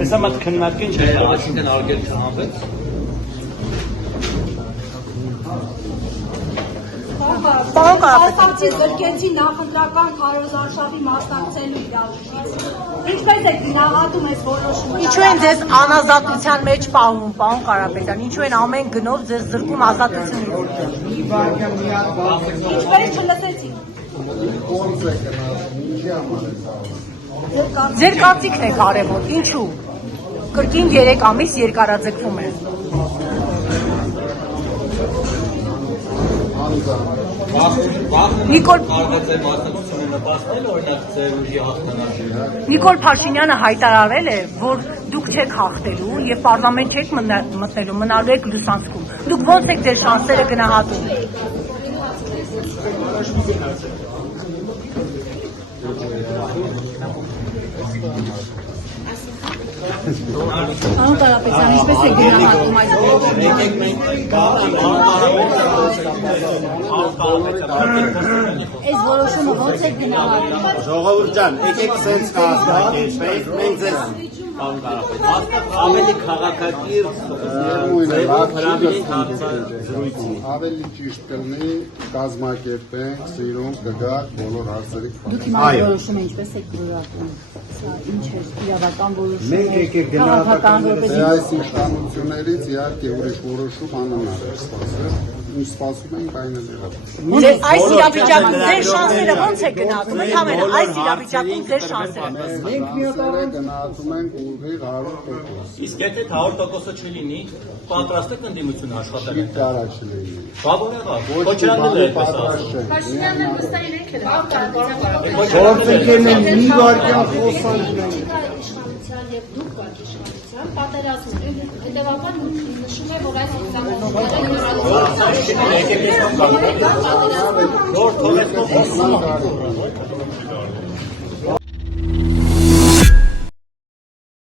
Հեսա մատ քննարկին չէ, այսինքն արգելքը հանվեց։ Պարոն Կարապետյան, զրկեցի նախընտրական քարոզարշավի մասնակցելու իրավունքից։ Ինչպես եք գնահատում այս որոշումը։ Ինչու են ձեզ անազատության մեջ պահում, պարոն Կարապետյան, ինչու են ամեն գնով ձեզ զրկում ազատությունից։ Ինչպես չլսեցիք։ Ձեր կարծիքն է կարևոր, ինչու։ Կրկին 3 ամիս երկարաձգվում է։ Նիկոլ Փաշինյանը հայտարարել է, որ դուք չեք հաղթելու եւ պարլամենտ չեք մտնելու, մնալու եք լուսանցքում։ Դուք ո՞նց եք ձեր շանսերը գնահատում։ Պարոն Կարապետյան, ինչպես եք գնահատում այս որոշումը ո՞նց եք գնահատում։ Ժողովուրդ ջան, եկեք սենց կազմակերպենք, մենք ձեզ Ավելի քաղաքակիրթ հրավիրենք հարցազրույցի։ Ավելի ճիշտ կլինի կազմակերպենք, սիրուն կգաք բոլոր հարցերի Դուք հիմա որոշումը ինչպես եք որոշում։ Սա ինչ է իրավական որոշում։ Մենք եկեք գնահատական այս իշխանություններից իհարկե ուրիշ որոշում անհնար է սպասել։ Ինչ սպասում ենք այն էլ եղավ։ Այս իրավիճակում ձեր շանսերը ո՞նց եք գնահատում։ Ընդհանրապես այս իրավիճակում ձեր շանսերը։ Մենք գնահատում ենք ուղիղ 100%։ Իսկ եթե 100%-ը չլինի, պատրաստ եք ընդդիմություն աշխատել։ Չի կարա չլինի։ Բաբոն եղավ, Քոչարյանն էլ այդպես ասում։ Փաշինյանն էլ վստահ եք էլ։ գործընկերներ մի վարքյան խոսանք Իշխանության եւ դուք կաք իշխանության պատերազմում եք։ Հետևաբար նշում է, որ այս Եկեք